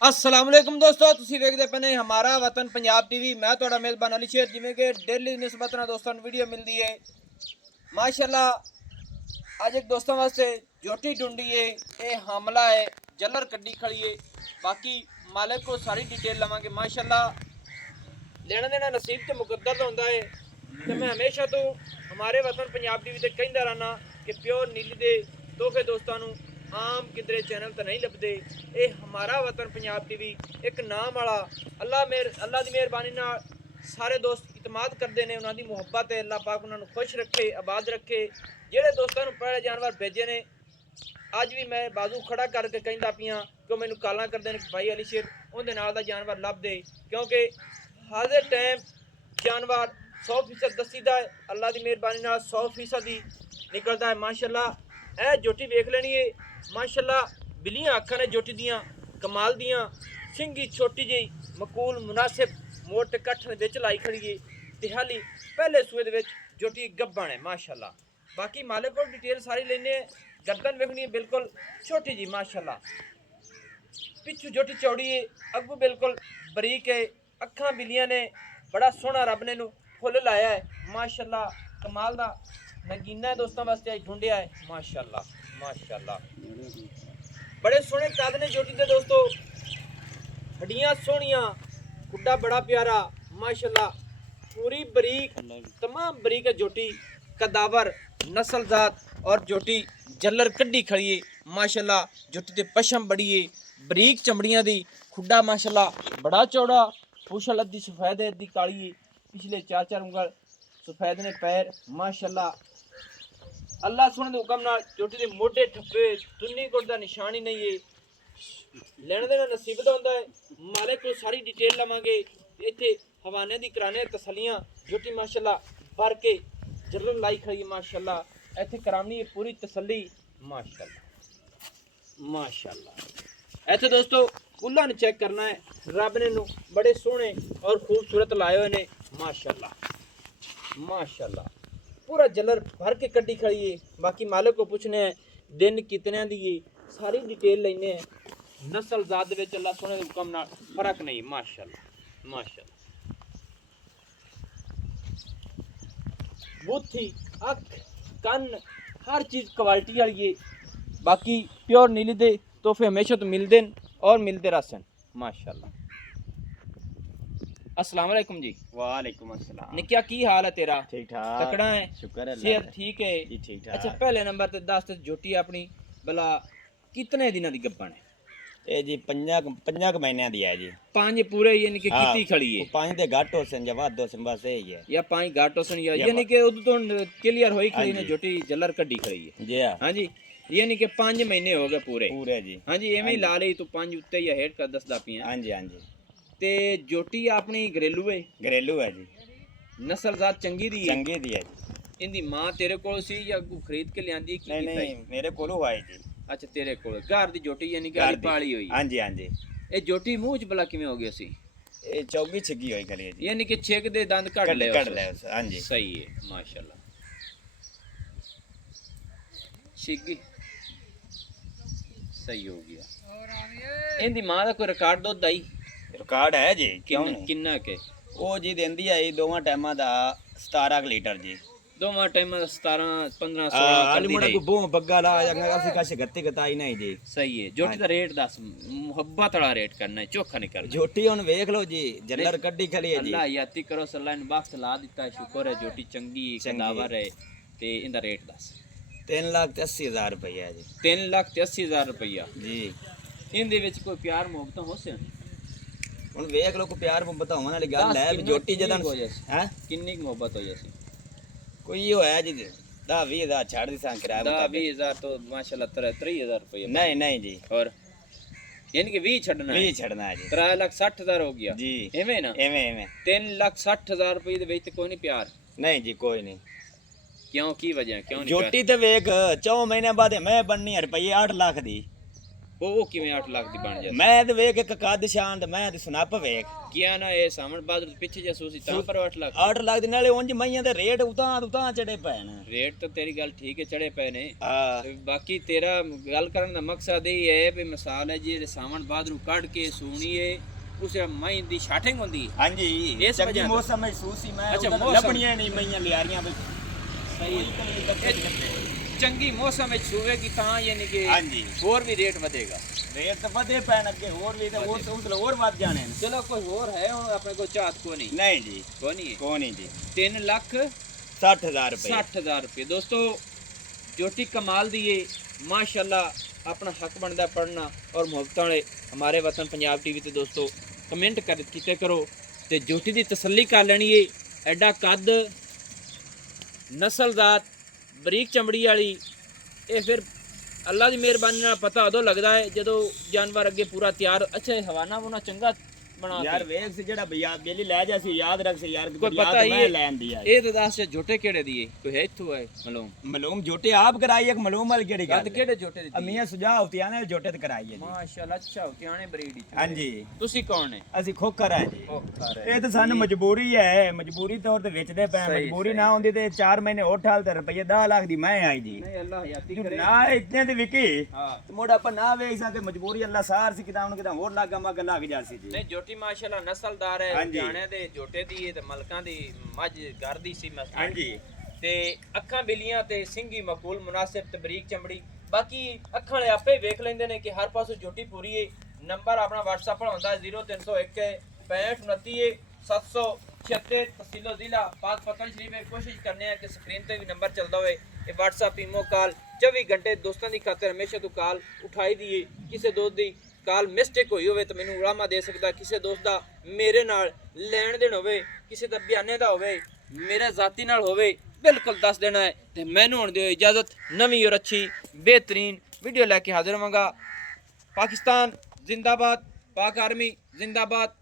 अस्सलाम वालेकुम दोस्तों, ਤੁਸੀਂ ਵੇਖਦੇ ਪਏ ਹਮਾਰਾ ਵਤਨ ਪੰਜਾਬ ਟੀਵੀ। ਮੈਂ ਤੁਹਾਡਾ ਮੇਜ਼ਬਾਨ ਅਲੀ ਸ਼ੇਰ। ਜਿਵੇਂ ਕਿ ਡੇਲੀ ਨਿਸਬਤ ਨਾਲ ਦੋਸਤਾਂ ਨੂੰ ਵੀਡੀਓ ਮਿਲਦੀ ਹੈ ਮਾਸ਼ਾਅੱਲਾ। ਅੱਜ ਇੱਕ ਦੋਸਤਾਂ ਵਾਸਤੇ ਜੋਟੀ ਢੂੰਢੀ ਹੈ। ਇਹ ਹਮਲਾ ਹੈ, ਜੱਲਰ ਕੱਢੀ ਖੜੀ ਹੈ। ਬਾਕੀ ਮਾਲਕ को सारी डिटेल लवांगे माशाअल्लाह। लेना देना नसीब ते मुकद्दर होंदा है। तो मैं हमेशा तो हमारे वतन पंजाब टीवी ते कहंदा रहना कि प्योर नीली दे तोहफे दोस्तां नूं आम किधरे चैनल तो नहीं लभदे। ये हमारा वतन पंजाब टीवी एक नाम वाला अल्लाह की मेहरबानी नाल सारे दोस्त इतमाद करते हैं। उन्होंने मुहब्बत है, अल्लाह पाक उन्होंने खुश रखे, आबाद रखे। जेडे दोस्तों पहले जानवर भेजे ने अज भी मैं बाजू खड़ा करके कहता पिया कि मैंने काला करते हैं भाई अली शेर उनके नाल दा जानवर लभ दे, क्योंकि हाजिर टाइम जानवर 100% दसीदा है। अल्लाह की मेहरबानी नाल 100% ही निकलता है माशाअल्लाह। ए जोटी वेख लेनी है माशाअल्लाह। बिलियां अखां ने जोटी दियां कमाल दियां, सिंगी छोटी जी मकूल मुनासिब मोट कट्ठ ने विच लाई खड़ी है। ते हाली पहले सूए दे विच जोटी गब्बन है माशाअल्लाह। बाकी मालिक को डिटेल सारी लेने। गर्दन वेखनी है बिल्कुल छोटी जी माशाअल्लाह। पिछू जोटी चौड़ी है, अगू बिल्कुल बरीक है। अखां बिलियां ने बड़ा सोहना रब ने नू फुल लाया है माशाअल्लाह। कमाल दा नगीना है दोस्तों वास्ते आज ढूंढिया है माशाअल्लाह माशाअल्लाह। बड़े सोहने कद ने जोटी दे दोस्तों, हड्डियां सोहनियां, खुड्डा बड़ा प्यारा माशाअल्लाह। पूरी बरीक, तमाम बरीक है जोटी, कदावर नस्लजात और जोटी जल्लर कड्डी खड़ी है माशाअल्लाह। जोटी ते पशम बड़ी है, बरीक चमड़ियां दी, खुड्डा माशाअल्लाह बड़ा चौड़ा, पूछल अद्धी सफेद है अद्धी काली है। पिछले 4-4 उंगल सफेद ने पैर माशाअल्लाह। अल्लाह सुने दे हुक्म नाल जोटी दे मोढे ठप्पे, तुन्नी कोट दा निशान ही नहीं है। लेने देना नसीब दा हुंदा है। मालिक को सारी डिटेल लवांगे। इत्थे हवाने दी कराने तसलियां जोटी माशाअल्लाह भर के जल्लर लाई खड़ी माशाअल्लाह। इत्थे करानी है पूरी तसल्ली माशाअल्लाह माशाअल्लाह। इत्थे दोस्तों कुल्ला ने चेक करना है। रब ने नू बड़े सोहने और खूबसूरत लाए हुए ने माशाअल्लाह माशाअल्लाह। पूरा जल्लर भर के कड्डी खड़ी है। बाकी मालिक को पूछने हैं दिन कितने दी है, सारी डिटेल लेने हैं। नस्ल जात दे विच अल्लाह सोहने दे हुक्म नाल फर्क नहीं माशाअल्लाह माशाअल्लाह। बुद्धि अख कन हर चीज़ क्वालिटी वाली है। बाकी प्योर नीली दे तोहफे हमेशा तो मिलते हैं और मिलते रहसन माशाअल्लाह। अस्सलाम वालेकुम जी। वालेकुम अस्सलाम। निक्या की हाल है तेरा? ठीक ठाक, तकड़ा है? शुक्र है सेहत ठीक है जी, ठीक ठाक। अच्छा पहले नंबर ते दस ते जोटी अपनी भला कितने दिनों की गब्बन है? ये जी पंजा क महीने दी है जी। 5 पूरे यानी कि हाँ, कितनी खड़ी है? 5 दे घट होसन या वध होसन बस यही है। या 5 घाट होसन या या यानी कि उदू तो क्लियर होई खड़ी ने हाँ जी। जोटी जल्लर कड्डी खड़ी है। जी हाँ हाँ जी, यानी कि 5 महीने हो गए पूरे। पूरे जी। हाँ जी, एवं ही ला ली तू 5 उत्ते या हेठ का दसदा पिया। हाँ जी हाँ जी। ते जोटी अपनी घरेलू है, घरेलू है जी, नस्ल जात चंगी दी है। चंगी दी है जी। इंदी मां तेरे कोल सी या को खरीद के लियांदी की नहीं नहीं मेरे कोलो आई जी। अच्छा तेरे कोल घर दी जोटी यानी कि घर आली दी। पाली हुई। हाँ जी हाँ जी। ए जोटी मुंह च भला किवें हो गई सी? ये चौगी छिगी हुई खड़ी है जी। यानी कि छेक दे दंद कट ले कट ले उस। हाँ जी सही है माशाल्लाह। छिगी सही हो गया। इंदी मां दा कोई रिकॉर्ड दुध आई? रिकॉर्ड है जी, क्यों नहीं। किन्ना के वो जी देंदी है दोवां टाइमां दा 17 लीटर जी। दोवां टाइम 17 15 16 आलू कर मुड़ा दी को बो बग्गा ला जंगा कासे कासे गत्ती गताई नहीं जी। सही है। जोटी दा रेट दस, मुहब्बत वाला रेट करना है, चोखा नहीं करना। जोटी हुन वेख लो जी, जल्लर कड्डी खड़ी है जी। अल्लाह याती करो सल्ला ने बख्श ला दिता है, शुक्र है। जोटी चंगी कदावर है। ते इंदा रेट दस? 3,80,000 रुपया जी। 3,80,000 रुपया जी। इंदे विच कोई प्यार मोहब्बत हो सन? हुन वेख लो को प्यार मुहब्बत होने वाली गल है। जोटी जदन हैं किन्नी मोहब्बत हो जैसी? कोई होया जी 10-20,000 छाड़ दी सान किराया 10-20,000 तो माशाल्लाह 23,000 रुपया। नहीं नहीं जी, और यानी कि 20 छड़ना है। 20 छड़ना है जी। 3,60,000 हो गया जी। एवें ना? एवें एवें 3,60,000 रुपये दे विच कोई नहीं प्यार? नहीं जी कोई नहीं। क्यों की वजह क्यों नहीं जोटी ते वेख 4 महीने बाद मैं बननी है रुपये 8 लाख दी। ਉਹ ਕਿਵੇਂ 8 ਲੱਖ ਦੀ ਬਣ ਜਾਂਦੀ? ਮੈਂ ਤੇ ਵੇਖ ਇੱਕ ਕੱਦ ਸ਼ਾਨ ਤੇ ਮੈਂ ਤੇ ਸੁਨੱਪ ਵੇਖ ਕਿਆ ਨਾ ਇਹ ਸਾਮਣ ਬਾਦਰ ਪਿੱਛੇ ਜਸੂਸੀ ਤਾਂ ਪਰ 8 ਲੱਖ 8 ਲੱਖ ਦੇ ਨਾਲੇ ਉਂਝ ਮਈਆਂ ਦੇ ਰੇਟ ਉਤਾਂ ਚੜੇ ਪਏ ਨੇ। ਰੇਟ ਤਾਂ ਤੇਰੀ ਗੱਲ ਠੀਕ ਹੈ, ਚੜੇ ਪਏ ਨੇ। ਹਾਂ ਤੇ ਬਾਕੀ ਤੇਰਾ ਗੱਲ ਕਰਨ ਦਾ ਮਕਸਦ ਇਹ ਹੈ ਵੀ ਮਿਸਾਲ ਹੈ ਜੀ ਸਾਵਣ ਬਾਦਰੂ ਕੱਢ ਕੇ ਸੂਣੀਏ ਉਸ ਮਈ ਦੀ ਸ਼ਾਟਿੰਗ ਹੁੰਦੀ ਹੈ। ਹਾਂਜੀ ਇਸ ਚੰਗੀ ਵਜ੍ਹਾ ਮੌਸਮ ਮਹਿਸੂਸ ਸੀ ਮੈਂ ਅੱਛਾ, ਉਹਦਾ ਮੌਸਮ। ਲੱਭਣੀਆਂ ਨਹੀਂ ਮਈਆਂ ਲਿਆਰੀਆਂ ਬਈ ਸਹੀ ਚੰਗੀ ਮੌਸਮ ਵਿੱਚ ਸੂਵੇਗੀ ਤਾਂ ਯਾਨੀ ਕਿ ਹਾਂਜੀ ਹੋਰ ਵੀ ਰੇਟ ਵਧੇਗਾ। ਰੇਟ ਤਾਂ ਵਧੇ ਪੈਣ ਅੱਗੇ ਹੋਰ ਵੀ ਤੇ ਹੋਰ ਵੱਧ ਜਾਣੇ ਨੇ। ਚਲੋ ਕੋਈ ਹੋਰ ਹੈ ਹੁਣ ਆਪਣੇ ਕੋਲ ਝਾਤ ਕੋ ਨਹੀਂ? ਨਹੀਂ ਜੀ ਕੋ ਨਹੀਂ ਹੈ। ਕੋ ਨਹੀਂ ਜੀ 3 ਲੱਖ 60,000 रुपए 60,000 रुपये। दोस्तों जोटी कमाल दिए माशाल्लाह अपना हक बनता पढ़ना और मुहब्बत वाले हमारे वतन पंजाब टीवी ते दोस्तों कमेंट कीते करो ते जोटी दी तसल्ली कर लेनी है। एडा कद नस्लजात बरीक चमड़ी वाली ये फिर अल्लाह की मेहरबानी नाल पता उदों लगता है जदों जानवर अगे पूरा तैयार अच्छा हवाना वुना चंगा बना यार वेख से जेड़ा भैया बेली ले जा सी याद रख से यार कोई पता ही मैं लैन दिया ये तो दस जोटे केड़े दिए कोई है इत्थों है मलूम जोटे आप कराई एक मलूम वाली केड़ी गद गल केड़े जोटे दी अमियां सुझाव होतियां जोटे ते कराई है जी माशाल्लाह अच्छा होतियाने ब्रीड हां जी ਤੁਸੀਂ ਕੌਣ ਨੇ? ਅਸੀਂ ਖੋਖਰ ਹੈ ਜੀ ਖੋਖਰ ਇਹ ਤਾਂ ਸਾਨੂੰ ਮਜਬੂਰੀ ਹੈ ਮਜਬੂਰੀ ਤੌਰ ਤੇ ਵੇਚਦੇ ਪਏ ਮਜਬੂਰੀ ਨਾ ਹੁੰਦੀ ਤੇ 4 ਮਹੀਨੇ ਹੋਰ ਠਾਲ ਤੇ ਰੁਪਏ 10 ਲੱਖ ਦੀ ਮੈਂ ਆਈ ਜੀ ਨਹੀਂ ਅੱਲਾਹ ਹਯਾਤੀ ਕਰੇ। ਨਾ ਇਤਨੇ ਤੇ ਵਿਕੀ ਹਾਂ ਤੇ ਮੋੜਾ ਆਪਾਂ ਨਾ ਵੇਚ ਸਕੇ ਮਜਬੂਰੀ ਅੱਲਾ ਸਾਰ ਸੀ ਕਿਤਾਬ ਨੂੰ ਕਿਤਾ ਹੋਰ ਲਾਗਾ ਮਗ ਲੱਗ ਜਾਸੀ ਜੀ ਨਹੀਂ ਜੋਟੀ ਮਾਸ਼ਾਅੱਲਾ ਨਸਲਦਾਰ ਹੈ ਹਾਂਜੀ। ਜਾਣਿਆਂ ਦੇ ਜੋਟੇ ਦੀ ਤੇ ਮਲਕਾਂ ਦੀ ਮੱਝ ਘਰ ਦੀ ਸੀ ਮਸਲਾ ਹਾਂਜੀ ਤੇ ਅੱਖਾਂ ਬਿਲੀਆਂ ਤੇ ਸਿੰਗੀ ਮਕੂਲ ਮੁਨਾਸਿਬ ਤੇ ਬਰੀਕ ਚਮੜੀ ਬਾਕੀ ਅੱਖਾਂ ਵਾਲੇ ਆਪੇ ਵੇਖ ਲੈਂਦੇ ਨੇ ਕਿ ਹਰ ਪਾਸੋਂ ਜੋਟੀ ਪੂਰੀ ਹੈ। ਨੰਬਰ ਆਪਣਾ WhatsApp ਪਰ ਹੁੰਦਾ 0301 6529 776 ਤਹਿਸੀਲ ਜ਼ਿਲ੍ਹਾ ਪਾਕ ਪਤਨ ਸ਼ਰੀਫ ਵਿੱਚ ਕੋਸ਼ਿਸ਼ ਕਰਨੇ ਆ ਕਿ ਸਕਰੀਨ ਤੇ ਵੀ ਨੰਬਰ ਚੱਲਦਾ ਹੋਵੇ ਇਹ WhatsApp ਈਮੋ ਕਾਲ 24 ਘੰਟੇ ਦੋਸਤਾਂ ਦੀ ਖਾਤਰ ਹਮੇਸ਼ਾ ਤੋਂ ਕਾਲ ਉਠਾਈ ਦੀਏ। ਕਿਸੇ ਦੋਸਤ ਦੀ ਕਾਲ ਮਿਸਟੇਕ ਹੋਈ ਹੋਵੇ ਤਾਂ ਮੈਨੂੰ ਉਲਾਮਾ ਦੇ ਸਕਦਾ, ਕਿਸੇ ਦੋਸਤ ਦਾ ਮੇਰੇ ਨਾਲ ਲੈਣ ਦੇਣ ਹੋਵੇ, ਕਿਸੇ ਦਾ ਬਿਆਨੇ ਦਾ ਹੋਵੇ, ਮੇਰੇ ਜ਼ਾਤੀ ਨਾਲ ਹੋਵੇ, ਬਿਲਕੁਲ ਦੱਸ ਦੇਣਾ ਹੈ ਤੇ ਮੈਨੂੰ ਹੁਣ ਦਿਓ ਇਜਾਜ਼ਤ। ਨਵੀਂ ਔਰ ਅੱਛੀ बेहतरीन वीडियो लेके हाजिर होवांगा। पाकिस्तान जिंदाबाद, पाक आर्मी जिंदाबाद।